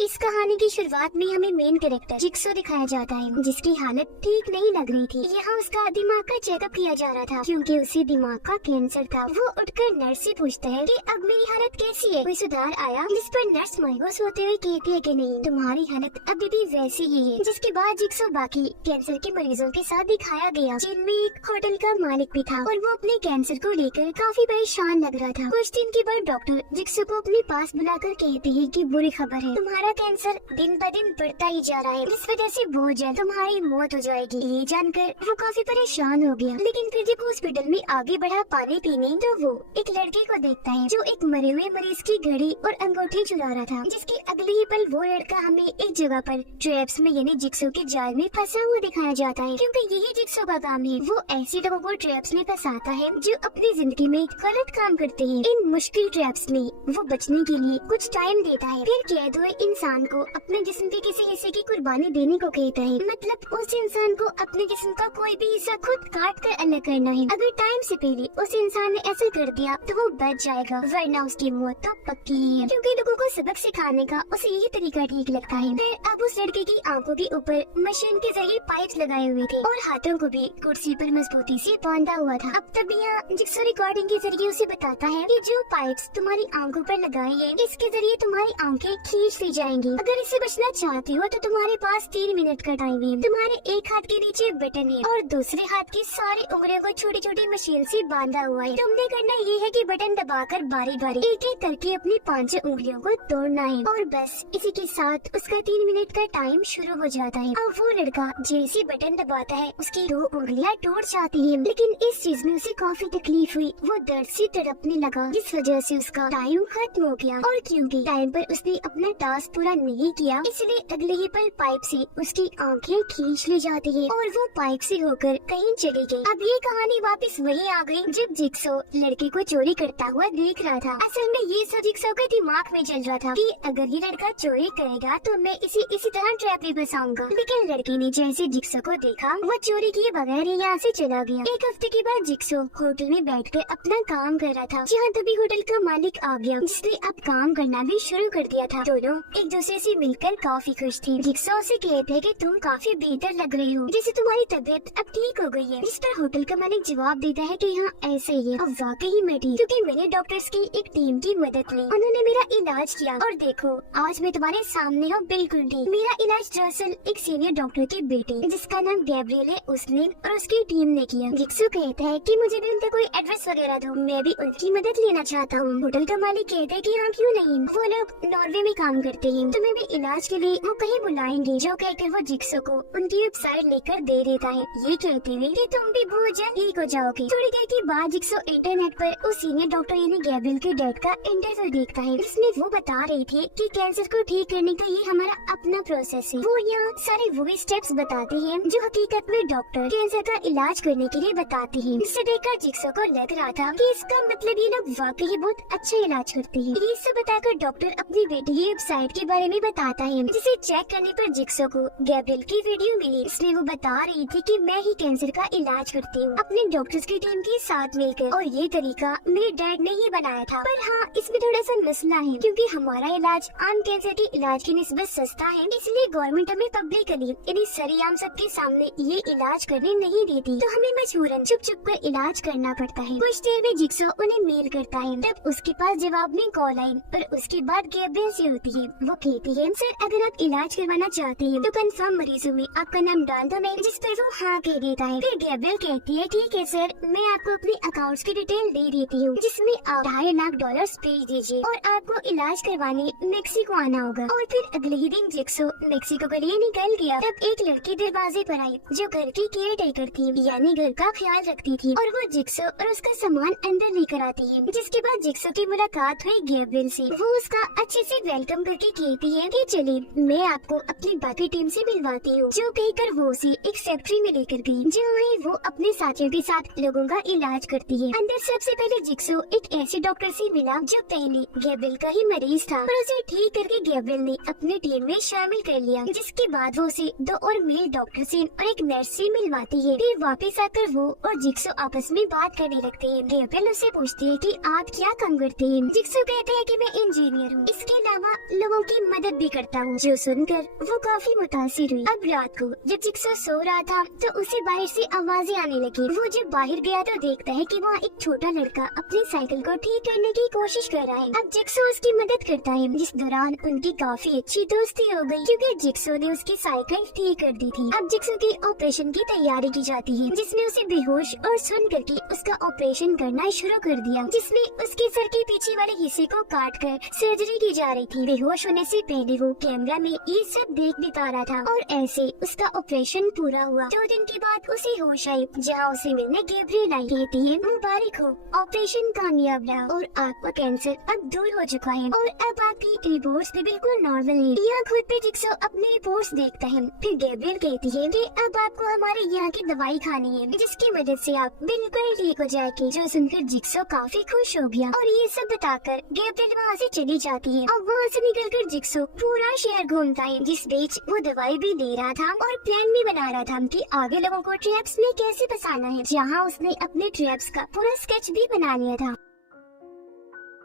इस कहानी की शुरुआत में हमें मेन कैरेक्टर जिक्सो दिखाया जाता है, जिसकी हालत ठीक नहीं लग रही थी। यहाँ उसका दिमाग का चेकअप किया जा रहा था क्योंकि उसे दिमाग का कैंसर था। वो उठकर नर्स से पूछता है कि अब मेरी हालत कैसी है, कोई सुधार आया? जिस पर नर्स मायूस होते हुए कहती है कि नहीं, तुम्हारी हालत अभी भी वैसी ही है। जिसके बाद जिक्सो बाकी कैंसर के मरीजों के साथ दिखाया गया, जिनमें एक होटल का मालिक भी था और वो अपने कैंसर को लेकर काफी परेशान लग रहा था। कुछ दिन के बाद डॉक्टर जिक्सो को अपने पास बुलाकर कहते हैं कि बुरी खबर है, तुम्हारा कैंसर दिन ब दिन बढ़ता ही जा रहा है, इस वजह से बहुत जल्द तुम्हारी मौत हो जाएगी। ये जानकर वो काफी परेशान हो गया। लेकिन फिर जब हॉस्पिटल में आगे बढ़ा पानी पीने, तो वो एक लड़के को देखता है जो एक मरे हुए मरीज की घड़ी और अंगूठी चुरा रहा था। जिसके अगले ही पल वो लड़का हमें एक जगह पर ट्रैप्स में यानी जिक्सो के जाल में फंसा हुआ दिखाया जाता है, क्योंकि यही जिक्सो का काम है। वो ऐसे लोगों को ट्रैप्स में फंसाता है जो अपनी जिंदगी में गलत काम करते हैं। इन मुश्किल ट्रैप्स में वो बचने के लिए कुछ टाइम देता है, फिर कैद हुए इंसान को अपने जिस्म के किसी हिस्से की कुर्बानी देने को कहता है। मतलब उस इंसान को अपने जिस्म का कोई भी हिस्सा खुद काट कर अलग करना है। अगर टाइम से पहले उस इंसान ने ऐसा कर दिया तो वो बच जाएगा, वरना उसकी मौत तो पक्की है। क्योंकि लोगों को सबक सिखाने का उसे यही तरीका ठीक लगता है। फिर अब उस लड़के की आंखों के ऊपर मशीन के जरिए पाइप लगाए हुए थे और हाथों को भी कुर्सी पर मजबूती से बांधा हुआ था। अब तब यहाँ जिक्सो रिकॉर्डिंग के जरिए उसे बताता है कि जो पाइप्स तुम्हारी आंखों पर लगाए हैं, इसके जरिए तुम्हारी आंखें खींच ली जाएंगी। अगर इससे बचना चाहती हो तो तुम्हारे पास 3 मिनट का टाइम है। तुम्हारे एक हाथ के नीचे बटन है और दूसरे हाथ की सारी उंगलियों को छोटी छोटी मशीन से बांधा हुआ है। तुमने करना ये है कि बटन दबाकर बारी बारी एक एक करके अपनी 5 उंगलियों को तोड़ना है और बस इसी के साथ उसका 3 मिनट का टाइम शुरू हो जाता है। अब वो लड़का जैसे बटन दबाता है उसकी 2 उंगलियां टूट जाती हैं, लेकिन इस चीज में उसे काफी तकलीफ हुई। वो दर्द से तड़पने लगा, जिस वजह से उसका टाइम खत्म हो गया। और क्योंकि टाइम पर उसने अपना टास्क पूरा नहीं किया, इसलिए अगले ही पल पाइप से उसकी आंखें खींच ली जाती है और वो पाइप से होकर कहीं चली गई। अब ये कहानी वापस वही आ गई जब जिक्सो लड़के को चोरी करता हुआ देख रहा था। असल में ये सब जिक्सो के दिमाग में चल रहा था कि अगर ये लड़का चोरी करेगा तो मैं इसी तरह ट्रैप में फंसाऊंगा। लेकिन लड़के ने जैसे जिक्सो को देखा, वो चोरी किए बगैर ही यहाँ से चला गया। एक हफ्ते के बाद जिक्सो होटल में बैठकर अपना काम कर रहा था। जहाँ तभी होटल का मालिक आ गया, जिसने अब काम करना भी शुरू कर दिया था। दोनों एक दूसरे से मिलकर काफी खुश थे। जिक्सो से कहते हैं कि तुम काफी बेहतर लग रही हो, जैसे तुम्हारी तबीयत अब ठीक हो गई है। जिस पर होटल का मालिक जवाब देता है कि हाँ ऐसे ही है, अब वाकई मैं ठीक, क्योंकि मैंने डॉक्टर्स की एक टीम की मदद ली, उन्होंने मेरा इलाज किया और देखो आज मैं तुम्हारे सामने हूँ बिल्कुल ठीक। मेरा इलाज दरअसल एक सीनियर डॉक्टर के बेटे जिसका नाम गैब्रियल है, उसने और उसकी टीम ने किया। जिक्सो कहता है कि मुझे भी उनका कोई एड्रेस वगैरह दो, मैं भी उनकी मदद लेना चाहता हूँ। होटल का मालिक कहता है कि हाँ क्यों नहीं, वो लोग नॉर्वे में काम करते हैं, तुम्हें भी इलाज के लिए वो कहीं बुलाएंगे। जो कहकर वो जिक्सो को उनकी वेबसाइट लेकर दे देता है, ये कहते हुए कि तुम भी बहुत जल्द ठीक हो जाओगे। थोड़ी देर के बाद जिक्सो इंटरनेट पर उस सीनियर डॉक्टर यानी गैब्रियल के डैड का इंटरव्यू देखता है, जिसमें वो बता रहे थे कि कैंसर को ठीक करने का ये हमारा अपना प्रोसेस है। वो यहाँ सारे वही स्टेप्स बताते हैं जो हकीकत में डॉक्टर कैंसर का इलाज करने के लिए बताते हैं। इससे देखकर जिक्सो को लग रहा था कि इसका मतलब ये लोग वाकई बहुत अच्छा इलाज करते हैं। ये सब बताकर डॉक्टर अपनी बेटी की वेबसाइट के बारे में बताता है, जिसे चेक करने पर जिक्सो को गैब्रियल की वीडियो मिली। इसलिए वो बता रही थी कि मैं ही कैंसर का इलाज करती हूँ अपने डॉक्टर्स की टीम के साथ मिलकर, और ये तरीका मेरे डैड ने ही बनाया था। पर हाँ, इसमें थोड़ा सा मसला है, क्योंकि हमारा इलाज आम कैंसर के इलाज की निस्बत सस्ता है, इसलिए गवर्नमेंट हमें पब्लिकली यानी सरेआम सबके सामने ये इलाज करने नहीं देती, तो हमें मजबूरन चुप चुप कर इलाज करना पड़ता है। कुछ देर में जिक्सो उन्हें मेल करता है, तब उसके पास जवाब में कॉल आई, पर उसके बाद गैब्रियल से होती है। वो कहती है सर अगर आप इलाज करवाना चाहते हैं तो कंफर्म मरीजों में आपका नाम डाल दो मैं, जिस पर वो हाँ कह देता है। फिर गैब्रियल कहती है ठीक है सर, मैं आपको अपने अकाउंट्स की डिटेल दे देती हूँ, जिसमें आप $2.5 लाख भेज दीजिए और आपको इलाज करवाने मेक्सिको आना होगा। और फिर अगले ही दिन जिक्सो मेक्सिको के लिए निकल गया। तब एक लड़की दरवाजे पर आई जो घर की केयर टेकर थी, यानी घर का ख्याल रखती थी, और वो जिक्सो और उसका सामान अंदर लेकर आती है। जिसके बाद जिक्सो की मुलाकात हुई गैब्रियल से। वो उसका अच्छे से वेलकम करके कहती है कि चलिए मैं आपको अपनी बाकी टीम से मिलवाती हूँ, जो कहकर वो उसे एक फैक्ट्री में लेकर गई, जहाँ वो अपने साथियों के साथ लोगों का इलाज करती है। अंदर सबसे पहले जिक्सो एक ऐसे डॉक्टर से मिला जो पहले गैब्रियल का ही मरीज था, पर उसे ठीक करके गैब्रियल ने अपनी टीम में शामिल कर लिया। जिसके बाद वो उसे 2 और मेल डॉक्टर से और एक नर्स से मिलवाती है। फिर वापस आकर वो और जिक्सो आपस में बात करने लगते हैं। गैब्रियल उसे पूछती है कि आप क्या काम करते हैं। जिक्सो कहते हैं कि मैं इंजीनियर हूँ, इसके अलावा लोगों उनकी मदद भी करता हूँ। जो सुनकर वो काफी मुतासिर हुई। अब रात को जब जिक्सो सो रहा था तो उसे बाहर से आवाजें आने लगी। वो जब बाहर गया तो देखता है कि वहाँ एक छोटा लड़का अपनी साइकिल को ठीक करने की कोशिश कर रहा है। अब जिक्सो उसकी मदद करता है, जिस दौरान उनकी काफी अच्छी दोस्ती हो गई क्योंकि जिक्सो ने उसकी साइकिल ठीक कर दी थी। अब जिक्सो की ऑपरेशन की तैयारी की जाती है, जिसमें उसे बेहोश और सुन करके उसका ऑपरेशन करना शुरू कर दिया, जिसमें उसके सर के पीछे वाले हिस्से को काट कर सर्जरी की जा रही थी। बेहोश होने से पहले वो कैमरा में ये सब देख भी पा रहा था और ऐसे उसका ऑपरेशन पूरा हुआ। 2 दिन के बाद उसे होश आई, जहाँ उसे मिलने गैब्रिएल आई। कहती है, मुबारक हो, ऑपरेशन कामयाब रहा और आपका कैंसर अब दूर हो चुका है और अब आपकी रिपोर्ट्स भी बिल्कुल नॉर्मल है। यहाँ खुद पे जिक्सो अपनी रिपोर्ट्स देखता है। फिर गैब्रिएल कहती है कि अब आपको हमारे यहाँ की दवाई खानी है, जिसकी मदद से आप बिल्कुल ठीक हो जाएगी। जो सुनकर जिक्सो काफी खुश हो गया और ये सब बताकर गैब्रिएल वहाँ से चली जाती है। और वहाँ से निकलकर जिक्सो पूरा शहर घूमता है, जिस बीच वो दवाई भी ले रहा था और प्लान भी बना रहा था कि आगे लोगों को ट्रैप्स में कैसे फंसाना है, जहाँ उसने अपने ट्रैप्स का पूरा स्केच भी बना लिया था।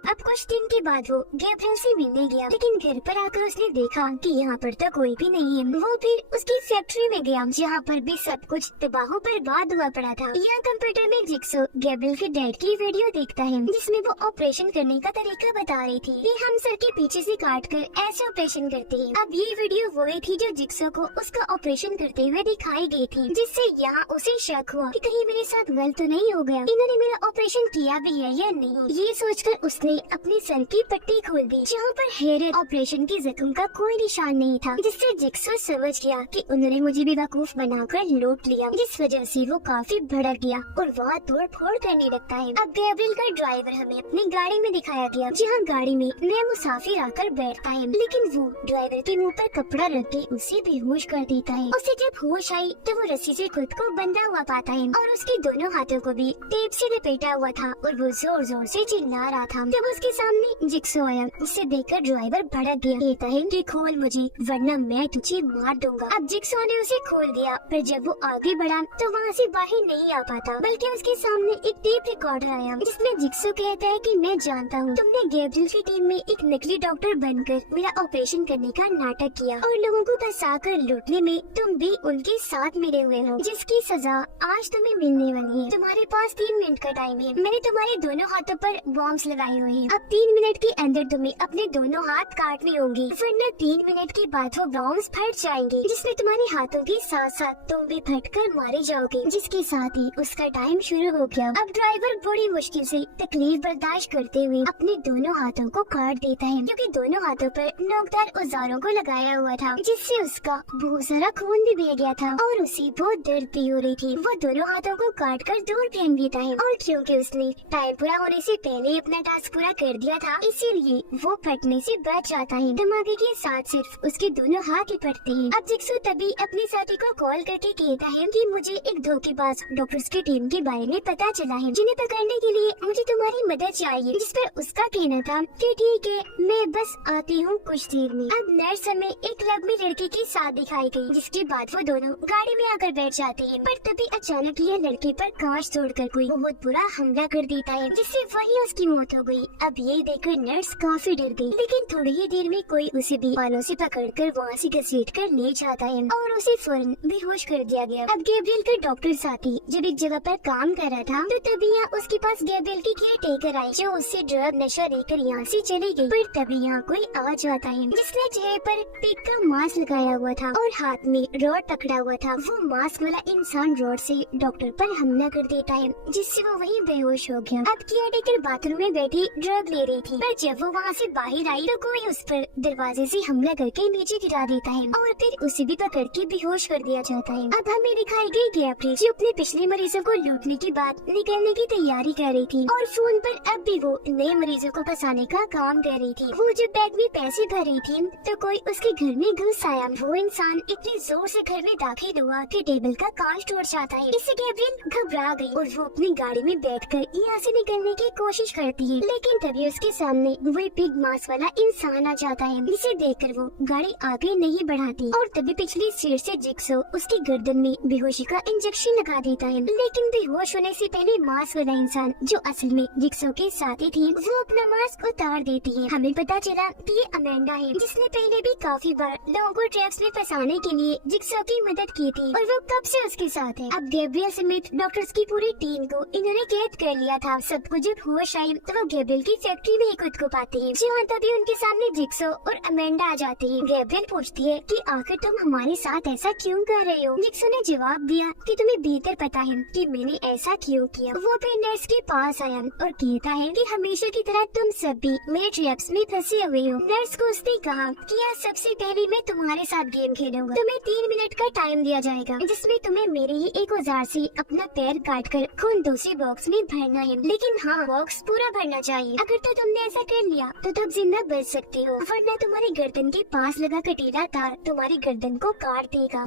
अब कुछ दिन के बाद वो गैब्रिएल से मिलने गया, लेकिन घर पर आकर उसने देखा कि यहाँ पर तो कोई भी नहीं है। वो फिर उसकी फैक्ट्री में गया, जहाँ पर भी सब कुछ तबाह बर्बाद हुआ पड़ा था। यहाँ कंप्यूटर में जिक्सो गैब्रिएल के डैड की वीडियो देखता है, जिसमें वो ऑपरेशन करने का तरीका बता रही थी कि हम सर के पीछे से काट कर ऐसे ऑपरेशन करते हैं। अब ये वीडियो वही थी जो जिक्सो को उसका ऑपरेशन करते हुए दिखाई गई थी, जिससे यहाँ उसे शक हुआ कि कहीं मेरे साथ गलत तो नहीं हो गया, इन्होंने मेरा ऑपरेशन किया भी है या नहीं। ये सोचकर उसने अपनी सर की पट्टी खोल दी, जहाँ पर हेयर ऑपरेशन की जख्म का कोई निशान नहीं था, जिससे जिक्सो समझ गया कि उन्होंने मुझे बेवकूफ बनाकर लूट लिया, जिस वजह से वो काफी भड़क गया और वहाँ तोड़ फोड़ करने लगता है। अब गैब्रिएल का ड्राइवर हमें अपनी गाड़ी में दिखाया गया, जहाँ गाड़ी में नया मुसाफिर आकर बैठता है, लेकिन वो ड्राइवर के मुँह पर कपड़ा रख के उसे बेहोश कर देता है। उसे जब होश आई तो वो रस्सी से खुद को बंधा हुआ पाता है और उसके दोनों हाथों को भी टेप से लपेटा हुआ था और वो जोर जोर से चिल्ला रहा था। जब उसके सामने जिक्सो आया, उसे देखकर ड्राइवर भड़क गया। कहता है कि खोल मुझे वरना मैं तुझे मार दूंगा। अब जिक्सो ने उसे खोल दिया, पर जब वो आगे बढ़ा तो वहाँ से बाहर नहीं आ पाता, बल्कि उसके सामने एक टेप रिकॉर्डर आया, जिसमें जिक्सो कहता है कि मैं जानता हूँ तुमने गैब्रिएल की टीम में एक नकली डॉक्टर बनकर मेरा ऑपरेशन करने का नाटक किया और लोगों को फंसाकर लूटने में तुम भी उनके साथ मिले हुए हो, जिसकी सजा आज तुम्हें मिलने वाली है। तुम्हारे पास 3 मिनट का टाइम है। मैंने तुम्हारे दोनों हाथों पर बॉम्ब्स लगाए हुए हैं। अब 3 मिनट के अंदर तुम्हें अपने दोनों हाथ काटने होंगे, वरना 3 मिनट के बाद वो बॉम्ब्स फट जाएंगे, जिसमें तुम्हारे हाथों के साथ साथ तुम भी फटकर मारे जाओगे। जिसके साथ ही उसका टाइम शुरू हो गया। अब ड्राइवर बड़ी मुश्किल से तकलीफ बर्दाश्त करते हुए अपने दोनों हाथों को काट देता है, क्योंकि दोनों हाथों पर नोकदार औजारों को लगाया हुआ था, जिससे उसका बहुत सारा खून भी बह गया था और उसे बहुत दर्द भी हो रही थी। वो दोनों हाथों को काट कर दूर फेंक देता है और क्योंकि उसने टाइम पूरा होने से पहले अपना टास्क पूरा कर दिया था, इसीलिए वो फटने से बच जाता है। धमाके के साथ सिर्फ उसके दोनों हाथ ही फटते हैं। अब जिक्सो तभी अपने साथी को कॉल करके कहता है कि मुझे एक धोखेबाज डॉक्टर्स की टीम के बारे में पता चला है, जिन्हें पकड़ने के लिए मुझे तुम्हारी मदद चाहिए। जिस पर उसका कहना था कि ठीक है, मैं बस आती हूँ कुछ देर में। अब नर्स हमें एक क्लब में लड़के के साथ दिखाई गई, जिसके बाद वो दोनों गाड़ी में आकर बैठ जाते हैं। पर तभी अचानक यह लड़के पर कांच तोड़कर कोई बहुत बुरा हमला कर देता है, जिससे वही उसकी मौत हो गई। अब ये देखकर नर्स काफी डर गई, लेकिन थोड़ी ही देर में कोई उसे भी बालों से पकड़कर वहाँ से घसीटकर ले जाता है और उसे फौरन बेहोश कर दिया गया। अब गैब्रिएल का डॉक्टर साथी जब एक जगह पर काम कर रहा था, तो तभी यहाँ उसके पास गैब्रिएल की केयर टेकर आई, जो उससे ड्रग नशा लेकर यहाँ से चली गई। पर तभी यहाँ कोई आ जाता है, जिसने चेहरे पर पिग का मास्क लगाया हुआ था और हाथ में रॉड पकड़ा हुआ था। वो मास्क वाला इंसान रॉड से डॉक्टर पर हमला कर देता है, जिससे वो वहीं बेहोश हो गया। अब केयर टेकर बाथरूम में बैठी ड्रग ले रही थी, पर जब वो वहाँ से बाहर आई तो कोई उस पर दरवाजे से हमला करके नीचे गिरा देता है और फिर उसे भी पकड़ के बेहोश कर दिया जाता है। अब हमें दिखाई गई गैब्रिएल, जो अपने पिछले मरीजों को लूटने के बाद निकलने की तैयारी कर रही थी और फोन पर अब भी वो नए मरीजों को फंसाने का काम कर रही थी। वो जब बैग में पैसे भर रही थी तो कोई उसके घर में घुस आया। वो इंसान इतनी जोर से घर में दाखिल हुआ कि टेबल का कांच टूट जाता है। इससे गैब्रिएल घबरा गई और वो अपनी गाड़ी में बैठकर यहाँ से निकलने की कोशिश करती है, लेकिन लेकिन तभी उसके सामने वही बिग मास वाला इंसान आ जाता है, जिसे देखकर वो गाड़ी आगे नहीं बढ़ाती और तभी पिछली सीट से जिक्सो उसकी गर्दन में बेहोशी का इंजेक्शन लगा देता है। लेकिन बेहोश होने से पहले मास्क वाला इंसान, जो असल में जिक्सो के साथी थी, वो अपना मास्क उतार देती है। हमें पता चला कि ये अमेंडा है, जिसने पहले भी काफी बार लोगों को ट्रैप्स में फंसाने के लिए जिक्सो की मदद की थी और वो कब से उसके साथ है। अब गैब्रियल समेत डॉक्टर्स की पूरी टीम को इन्होंने कैद कर लिया था। सबको जब होश आई तो वो गैब्रियल की फैक्ट्री में ही खुद को पाती है, जहाँ तभी उनके सामने जिक्सो और अमेंडा आ जाती है। गैब्रियल पूछती है कि आखिर तुम हमारे साथ ऐसा क्यों कर रहे हो। जिक्सो ने जवाब दिया कि तुम्हें बेहतर पता है कि मैंने ऐसा क्यों किया। वो फिर नर्स के पास आया और कहता है कि हमेशा की तरह तुम सब भी मेरे ट्रैप्स में फंसे हुए हो। नर्स को उसने कहा कि आज सबसे पहले मैं तुम्हारे साथ गेम खेलूंगा। तुम्हें 3 मिनट का टाइम दिया जाएगा, जिसमें तुम्हें मेरे ही एक औजार से अपना पैर काट कर खून दूसरे बॉक्स में भरना है। लेकिन हाँ, बॉक्स पूरा भरना चाहिए। अगर तो तुमने ऐसा कर लिया तो तब जिंदा बच सकते हो, वरना तुम्हारी गर्दन के पास लगा कटीला तार तुम्हारी गर्दन को काट देगा।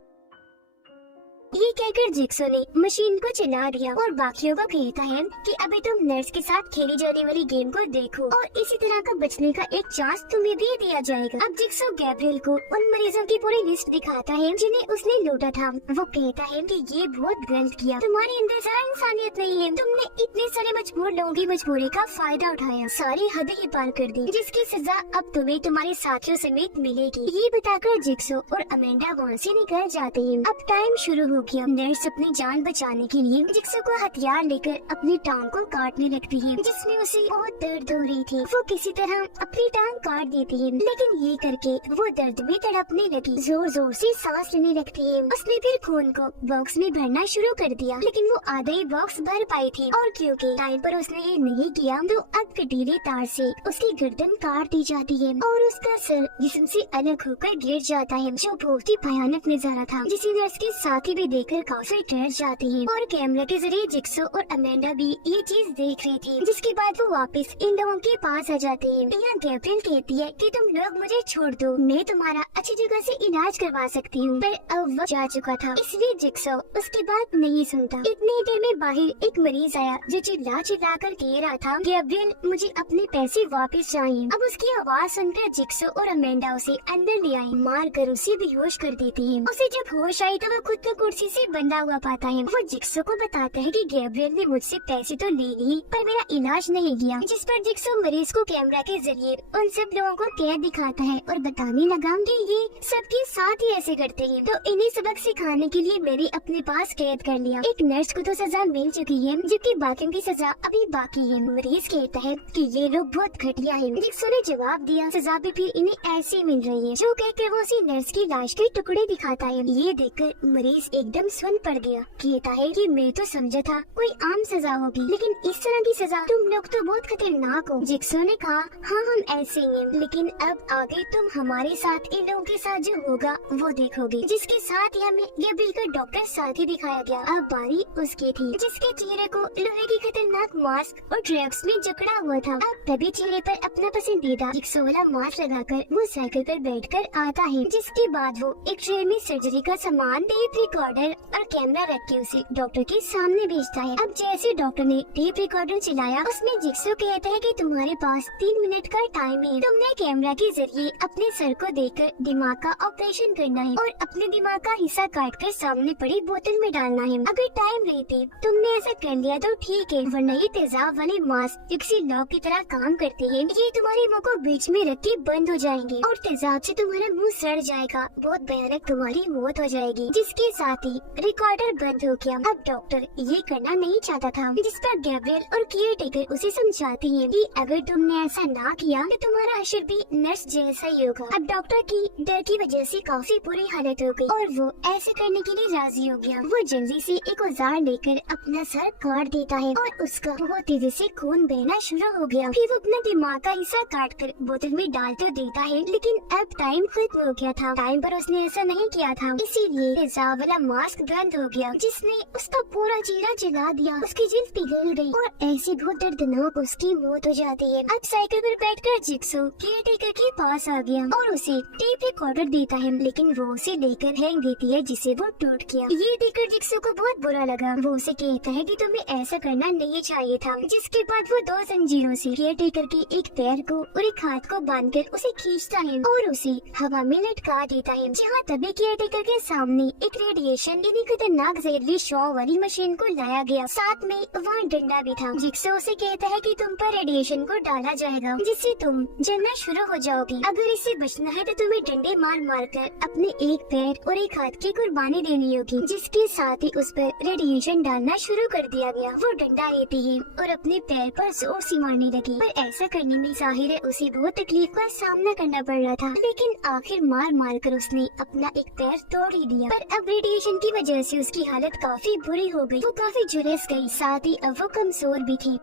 ये कहकर जिक्सो ने मशीन को चला दिया और बाकियों को कहता है कि अभी तुम नर्स के साथ खेली जाने वाली गेम को देखो और इसी तरह का बचने का एक चांस तुम्हें भी दिया जाएगा। अब जिक्सो गैब्रियल को उन मरीजों की पूरी लिस्ट दिखाता है जिन्हें उसने लूटा था। वो कहता है कि ये बहुत गलत किया, तुम्हारे अंदर जरा इंसानियत नहीं है। तुमने इतने सारे मजबूर लोगों की मजबूरी का फायदा उठाया, सारी हदें ही पार कर दी, जिसकी सजा अब तुम्हें तुम्हारे साथियों समेत मिलेगी। ये बताकर जिक्सो और अमेंडा वहाँ से निकल जाते हैं। अब टाइम शुरू हो गया। नर्स अपनी जान बचाने के लिए जिक्सो को हथियार लेकर अपनी टांग को काटने लगती है, जिसमें उसे बहुत दर्द हो रही थी। वो किसी तरह अपनी टांग काट देती है, लेकिन ये करके वो दर्द में तड़पने लगी, जोर जोर से सांस लेने लगती है। उसने फिर खून को बॉक्स में भरना शुरू कर दिया, लेकिन वो आधा ही बॉक्स भर पाई थी और क्योंकि टाइम पर उसने ये नहीं किया तो अब कटीले तार से उसकी गर्दन काट दी जाती है और उसका सर जिस्म से अलग होकर गिर जाता है, जो बहुत ही भयानक नजारा था, जिसे नर्स के साथी भी देखकर काफी डर जाती है। और कैमरा के जरिए जिक्सो और अमेंडा भी ये चीज देख रही थी, जिसके बाद वो वापस इन लोगों के पास आ जाते हैं। यहाँ गैब्रियल कहती है कि तुम लोग मुझे छोड़ दो, मैं तुम्हारा अच्छी जगह से इलाज करवा सकती हूँ, पर अब वो जा चुका था, इसलिए जिक्सो उसकी बात नहीं सुनता। इतनी देर में बाहर एक मरीज आया जो चिल्ला चिल्ला कर कह रहा था, गैब्रियल मुझे अपने पैसे वापस चाहिए। अब उसकी आवाज सुनकर जिक्सो और अमेंडा उसे अंदर ले आई, मार कर उसे बेहोश कर देती है। उसे जब होश आई तो वो खुद को कुर्सी से बंधा हुआ पाता है। वो जिक्सो को बताता है कि गैब्रियल ने मुझसे पैसे तो ले लिए पर मेरा इलाज नहीं किया, जिस पर जिक्सो मरीज को कैमरा के जरिए उन सब लोगों को कैद दिखाता है और बताने लगा कि ये सबके साथ ही ऐसे करते हैं, तो इन्हें सबक सिखाने के लिए मैंने अपने पास कैद कर लिया। एक नर्स को तो सजा मिल चुकी है, जबकि बाकियों की सजा अभी बाकी है। मरीज कहता है कि ये लोग बहुत घटिया है। जिक्सो ने जवाब दिया, सजा भी फिर इन्हें ऐसे मिल रही है, जो कहकर वो उसी नर्स की लाश के टुकड़े दिखाता है। ये देखकर मरीज एकदम सुन पड़ गया, कहता है कि मैं तो समझा था कोई आम सजा होगी, लेकिन इस तरह की सजा, तुम लोग तो बहुत खतरनाक हो। जिक्सो ने कहा, हाँ हम ऐसे ही हैं, लेकिन अब आगे तुम हमारे साथ इन लोगों के साथ जो होगा वो देखोगे। जिसके साथ ही हमें गैब्रियल का डॉक्टर साथी दिखाया गया। अब बारी उसकी थी, जिसके चेहरे को लोहे की खतरनाक मास्क और ट्रैप्स में जकड़ा हुआ था। अब तभी चेहरे पर अपना पसंदीदा जिक्सो वाला मास्क लगाकर वो साइकिल पर बैठकर आता है, जिसके बाद वो एक ट्रे में सर्जरी का सामान, टेप रिकॉर्डर और कैमरा रख के उसे डॉक्टर के सामने भेजता है। अब जैसे डॉक्टर ने टेप रिकॉर्डर चलाया, उसमें जिक्सो कहता है कि तुम्हारे पास 3 मिनट का टाइम है। तुमने कैमरा के जरिए अपने सर को देखकर दिमाग का ऑपरेशन करना है और अपने दिमाग का हिस्सा काटकर सामने पड़ी बोतल में डालना है। अगर टाइम रहते तुमने ऐसा कर लिया तो ठीक है, वरना ये तेजाब वाले मास्क किसी लॉक की तरह काम करते हैं। ये तुम्हारे मुंह को बीच में रख के बंद हो जाएंगे और तेजाब से तुम्हारा मुंह सड़ जाएगा, बहुत भयानक तुम्हारी मौत हो जाएगी। जिसके साथ ही रिकॉर्डर बंद हो गया। अब डॉक्टर ये करना नहीं चाहता था, जिस पर गैब्रियल और केयरटेकर उसे समझाती है कि अगर तुमने ऐसा ना किया तो तुम्हारा असर भी नर्स जैसा ही होगा। अब डॉक्टर की डर की वजह से काफी बुरी हालत हो गई और वो ऐसे करने के लिए राजी हो गया। वो जल्दी से एक औजार लेकर अपना सर काट देता है और उसका बहुत तेजी से खून बहना शुरू हो गया। फिर वो अपना दिमाग का हिस्सा काट कर बोतल में डाल तो देता है, लेकिन अब टाइम खत्म हो गया था। टाइम पर उसने ऐसा नहीं किया था, इसीलिए तेजाब वाला मास्क बंद हो गया, जिसने उसका पूरा चेहरा जला दिया। उसकी जिल्द पिघल गई और ऐसी बहुत दर्दनाक उसकी मौत हो जाती है। अब साइकिल पर बैठकर जिक्सो केयरटेकर के पास आ गया और उसे टेप रिकॉर्डर देता है, लेकिन वो उसे लेकर हैंग देती है, जिसे वो टूट गया। ये देखकर जिक्सो को बहुत बुरा लगा। वो उसे कहता है कि तुम्हें ऐसा करना नहीं चाहिए था। जिसके बाद वो 2 जंजीरों से केयरटेकर के एक पैर को और एक हाथ को बांधकर उसे खींचता है और उसे हवा में लटका देता है। जहाँ तभी केयरटेकर के सामने एक रेडिएशन यानी खतरनाक जहरीली शॉ वाली मशीन को लाया गया। साथ में वहाँ डंडा भी था। जिक्सो उसे कहता है कि तुम पर रेडिएशन को डाला जाएगा, जिससे तुम जलना शुरू हो जाओगी। अगर इससे बचना है तो तुम्हें डंडे मार मार कर अपने एक पैर और एक हाथ की कुर्बानी देनी होगी। जिसके साथ ही उस पर रेडिएशन डालना शुरू कर दिया गया। वो डंडा लेती है और अपने पैर पर जोर से मारने लगी, पर ऐसा करने में जाहिर है उसे बहुत तकलीफ का सामना करना पड़ रहा था। लेकिन आखिर मार मार कर उसने अपना एक पैर तोड़ ही दिया। पर अब रेडिएशन की वजह से उसकी हालत काफी बुरी हो गई। वो काफी झुलस गई, साथ ही अब वो कमजोर भी थी।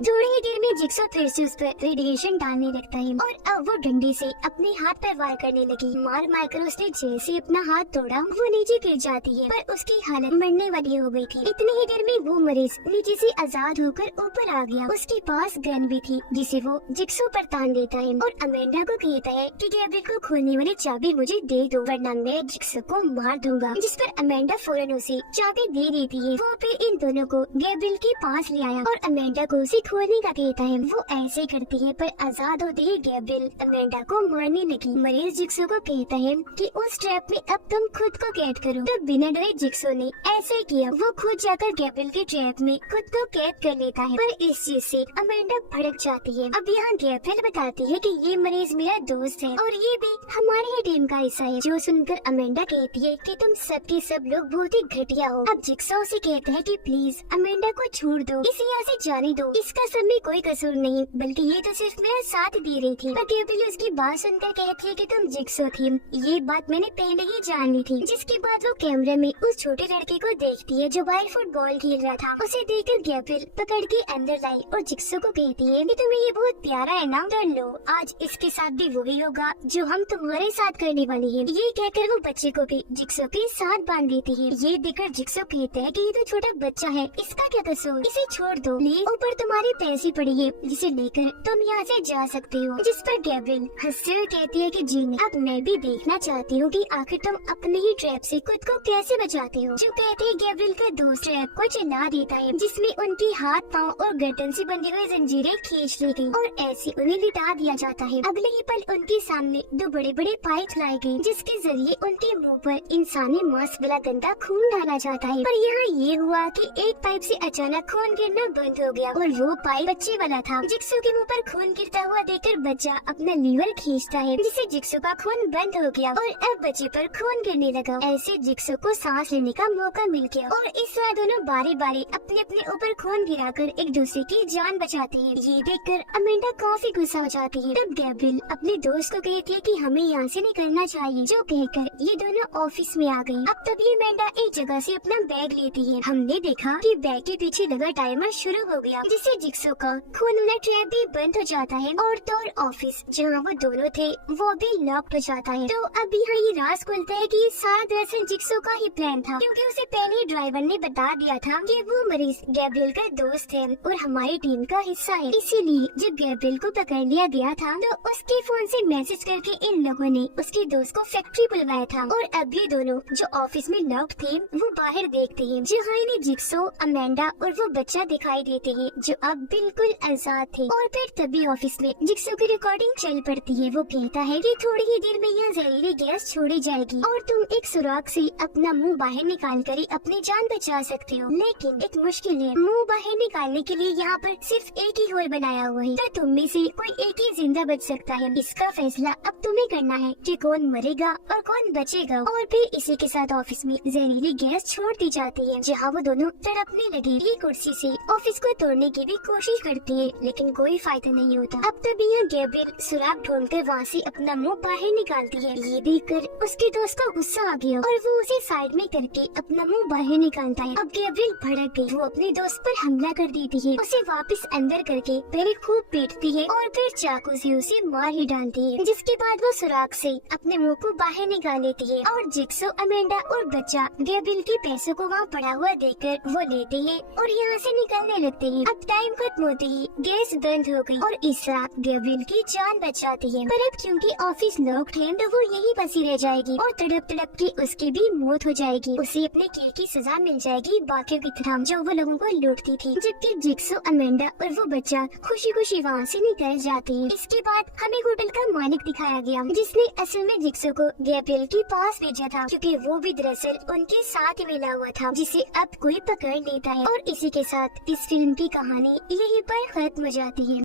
थोड़ी ही देर में जिक्सो फिर से उस पर रेडिएशन डालने लगता है और अब वो डंडे से अपने हाथ पर वार करने लगी। मार मार कर उसने जैसे अपना हाथ तोड़ा, वो नीचे गिर जाती है, पर उसकी हालत मरने वाली हो गई थी। इतनी ही देर में वो मरीज नीचे से आजाद होकर ऊपर आ गया। उसके पास गन भी थी, जिसे वो जिक्सो पर तान देता है और अमेंडा को कहता है कि गैब्रियल को खोलने वाली चाबी मुझे दे दो, वरना मैं जिक्सो को मार दूंगा। जिस पर अमेंडा फौरन उसे चाबी दे देती है। वो फिर इन दोनों को गैब्रियल के पास ले आया और अमेंडा को उसे खोलने का कहता है। वो ऐसे करती है, पर आजाद होते ही गैब्रियल अमेंडा को मारने लगी। मरीज जिक्सो को कहता है कि उस ट्रैप में अब तुम खुद को कैद करो। तो बिना डरे जिक्सो ने ऐसे किया। वो खुद जाकर गैब्रियल के ट्रैप में खुद को कैद कर लेता है, पर इस चीज से अमेंडा भड़क जाती है। अब यहाँ गैब्रियल बताती है कि ये मरीज मेरा दोस्त है और ये भी हमारी ही टीम का हिस्सा है। जो सुनकर अमेंडा कहती है कि तुम सबके सब लोग बहुत ही घटिया हो। अब जिक्सो से कहता है कि प्लीज अमेंडा को छोड़ दो, इसे यहाँ से जाने दो। इसका सब में कोई कसूर नहीं, बल्कि ये तो सिर्फ मेरा साथ दे रही थी। पर गैब्रियल उसकी बात सुनकर कहती है कि तुम जिक्सो थी। ये बात मैंने पहले ही जान ली थी। जिसके बाद वो कैमरे में उस छोटे लड़के को देखती है जो बाहर फुटबॉल खेल रहा था। उसे देखकर गैब्रियल पकड़ के अंदर लाई और जिक्सो को कहती है कि तुम्हें ये बहुत प्यारा है ना, कर लो, आज इसके साथ भी वही होगा जो हम तुम्हारे साथ करने वाली है। ये कहकर वो बच्चे को भी जिक्सो के साथ बांध देती है। ये देखकर जिक्सो कहता है कि ये तो छोटा बच्चा है, इसका क्या कसूर, इसे छोड़ दो। ले ऊपर तुम्हारे पैसे पड़ी है, जिसे लेकर तुम यहाँ से जा सकते हो। जिस पर गैब्रियल हंसते हुए कहती है कि जी नहीं, अब मैं भी देखना चाहती हूँ कि आखिर तुम अपने ही ट्रैप से खुद को कैसे बचाते हो। जो कहते हैं गैब्रियल का दोस्त ट्रैप को चला देता है, जिसमें उनकी हाथ पाँव और गर्दन से बंधी हुई जंजीरें खींच ली गयी और ऐसे उन्हें लिटा दिया जाता है। अगले ही पल उनके सामने 2 बड़े बड़े पाइप लाई गयी, जिसके जरिए उनके मुँह पर इंसानी मांस वाला गंदा खून डाला जाता है। पर यहाँ ये हुआ कि एक पाइप से अचानक खून गिरना बंद हो गया और वो पाइप बच्चे वाला था। जिक्सो के मुंह पर खून गिरता हुआ देखकर बच्चा अपना लीवर खींचता है, जिससे जिक्सो का खून बंद हो गया और अब बच्चे पर खून गिरने लगा। ऐसे जिक्सो को सांस लेने का मौका मिल गया और इस तरह दोनों बारी बारी अपने अपने ऊपर खून गिराकर एक दूसरे की जान बचाते हैं। ये देखकर अमेंडा काफी गुस्सा हो जाती है। तब गैब्रियल अपने दोस्त को कहती है कि हमें यहाँ से निकलना चाहिए। जो कहकर ये दोनों ऑफिस में आ गयी। अब तभी अमेंडा एक जगह से अपना बैग लेती है। हमने देखा कि बैग के पीछे लगा टाइमर शुरू हो गया, जिससे जिक्सो का खून वाला ट्रैप भी बंद हो जाता है और तो ऑफिस जहाँ वो दोनों थे वो भी लॉक हो जाता है। तो अब यहाँ ये राज खुलता है कि ये सारा दरअसल जिक्सो का ही प्लान था, क्योंकि उसे पहले ड्राइवर ने बता दिया था कि वो मरीज गैब्रियल का दोस्त है और हमारी टीम का हिस्सा है। इसीलिए जब गैब्रियल को पकड़ लिया गया था तो उसके फोन से मैसेज करके इन लोगों ने उसके दोस्त को फैक्ट्री बुलवाया था और अब ये दोनों जो ऑफिस में लॉक थे वो बाहर देखते हैं, जहाँ इन्हें जिक्सो, अमेंडा और वो बच्चा दिखाई देते हैं जो अब बिल्कुल आजाद थे। और फिर तभी ऑफिस में जिक्सो की रिकॉर्डिंग चल पड़ती है। वो कहता है कि थोड़ी ही देर में यहाँ जहरीली गैस छोड़ी जाएगी और तुम एक सुराख से अपना मुंह बाहर निकाल कर ही अपनी जान बचा सकते हो, लेकिन एक मुश्किल है। मुंह बाहर निकालने के लिए यहाँ पर सिर्फ एक ही होल बनाया हुआ है, तो तुम में से कोई एक ही जिंदा बच सकता है। इसका फैसला अब तुम्हें करना है कि कौन मरेगा और कौन बचेगा। और फिर इसी के साथ ऑफिस में जहरीली गैस छोड़ दी जाती है, जहाँ वो दोनों तड़पने लगे। ये कुर्सी से ऑफिस को तोड़ने की भी कोशिश करती है लेकिन कोई फायदा नहीं होता। अब तभी यहाँ गैब्रिएल सुराग ढूंढकर वहाँ से अपना मुंह बाहर निकालती है। ये देखकर उसके दोस्त को गुस्सा आ गया और वो उसे साइड में करके अपना मुंह बाहर निकालता है। अब गैब्रिएल भड़क गई, वो अपने दोस्त पर हमला कर देती है, उसे वापस अंदर करके पहले खूब पीटती है और फिर चाकू से उसे मार ही डालती है। जिसके बाद वो सुराग से अपने मुंह को बाहर निकाल लेती है और जिक्सो, अमेंडा और बच्चा गैब्रिएल के पैसों को वहाँ पड़ा हुआ देखकर वो लेते हैं और यहाँ से निकलने लगते हैं। अब टाइम खत्म होते ही गैस बंद हो गई और इस रात गैब्रिएल की जान बच जाती है। पर अब क्योंकि ऑफिस लॉक्ड है तो वो यहीं फंसी रह जाएगी और तड़प तड़प के उसकी भी मौत हो जाएगी। उसे अपने किल की सजा मिल जाएगी बाकियों की तरह जो वो लोगों को लूटती थी। जबकि जिक्सो, अमेंडा और वो बच्चा खुशी खुशी वहाँ से निकल जाते हैं। इसके बाद हमें होटल का मालिक दिखाया गया जिसने असल में जिक्सो को गैब्रिएल के पास भेजा था क्योंकि वो भी दरअसल उनके साथ ही मिला हुआ था जिसे अब कोई पकड़ लेता है। और इसी के साथ इस फिल्म की कहानी यहीं पर खत्म हो जाती है।